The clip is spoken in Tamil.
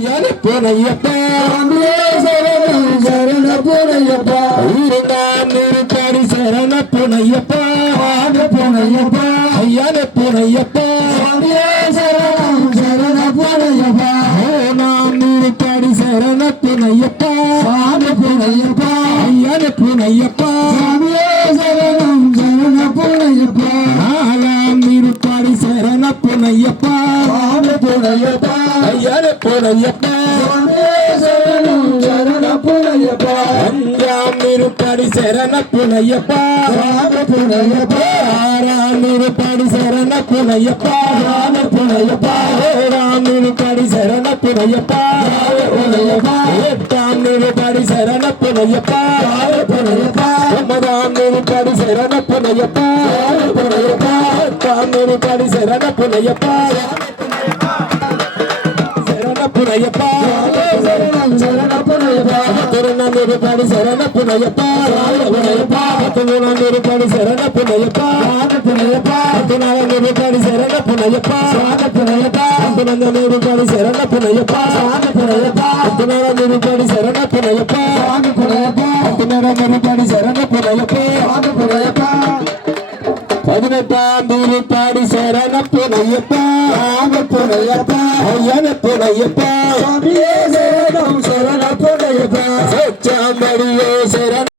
பொனையப்பா சரண பொனையப்பா நீரு பாடி சரண பொனையப்பா பொனையப்பா ஐயான பொனையப்பா சரண பொனையப்பா நாம் நீரு பாடி சரண பொனையப்பா பொனையப்பா ஐயான பொனையப்பா சரணம் சரண பொனையப்பா நாலாம் நீரு பாடி சரண பொனையப்பா பொனையப்பா ஐயான பொனையப்பா சரண பொனையப்பா அஞ்சாம் நிருப்படி சரண பொனையப்பா பொனையப்பா ஆறாம் நிருப்படி சரண பொனையப்பா பொனையப்பா ஏழாம் நிருப்படி சரண பொனையப்பா பொனையப்பா எட்டாம் நிருப்படி சரண பொனையப்பா பொனையப்பா ஒன்பதாம் நிருப்படி சரண பொனையப்பா பொனையப்பா எட்டாம் நிருப்படி சரண பொனையப்பா புனையப்பா சரண புனையப்பா திருநாம் நிருப்பாடி சரண புனையப்பா புனையப்பா மூணாம் நிருப்பாடி சரண புனையப்பா புனையப்பா நாலாம் நிருப்பாடி சரண புனையப்பா புனையப்பா நான்காம் நிருப்பாடி சரண புனையப்பா புனையப்பா நாலாம் நிருப்பாடி சரண புனையப்பா புனையப்பா நாலாம் நிருப்பாடி சரண புனையப்பா புனையப்பா பதினெட்டாம் திருப்பாடி சரண புனையப்பா புனையப்பா ஐயன புனையப்பா சரண புனையப்பா சச்சாமடியோ